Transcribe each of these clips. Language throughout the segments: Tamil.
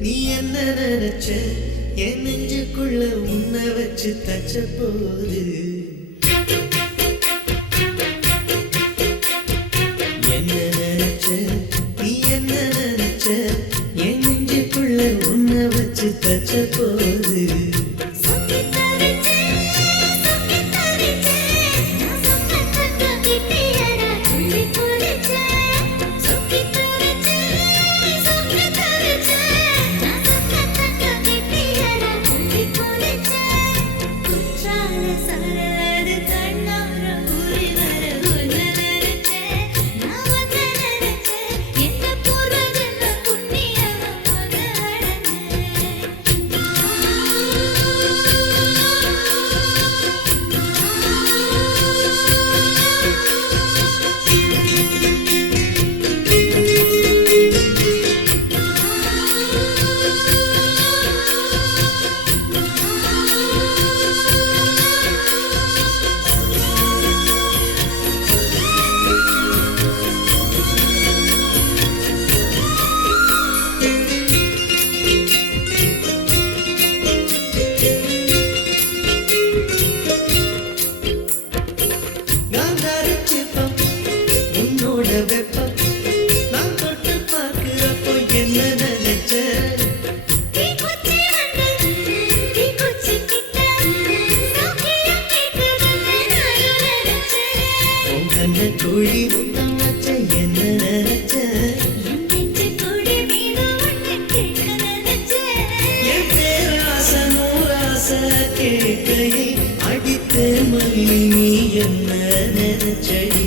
நீ என்ன நினைச்ச என் நெஞ்சுக்குள்ள உன்னை வச்சு தச்ச போது என்ன நினைச்ச நீ என்ன நினைச்ச என் நெஞ்சுக்குள்ள உன்னை வச்சு தச்ச போது வெப்பம் நான் தொட்டு பார்க்கிறப்போ என்ன நினைச்ச உன் கண்ண கோழி முத்தம் வச்ச என்ன நினைச்ச என் பேராச நூறாச கேட்கையை அடித்த மல்லி நீ என்ன நினைச்சடி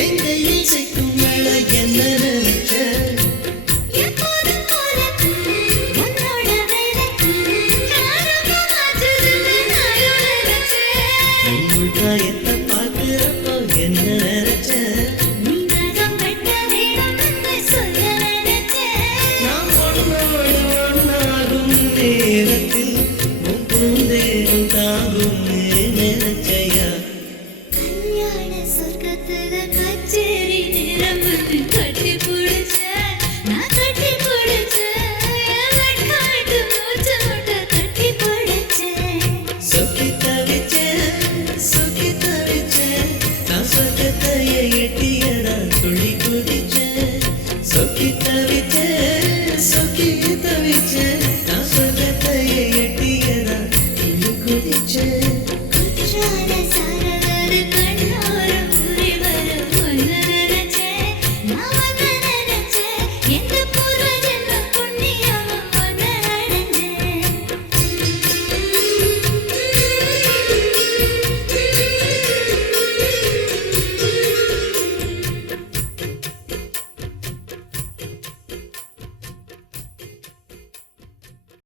எங்கையில் சிக்கும் வேலை என்ன நினைச்ச காயத்தை பார்க்கிறப்போ என்ன நினைச்ச நாம் ஒன்னோடு ஒன்னாகும் நேரத்தில் பூந்தேரும் தாகும் நினைச்சையா Kutrala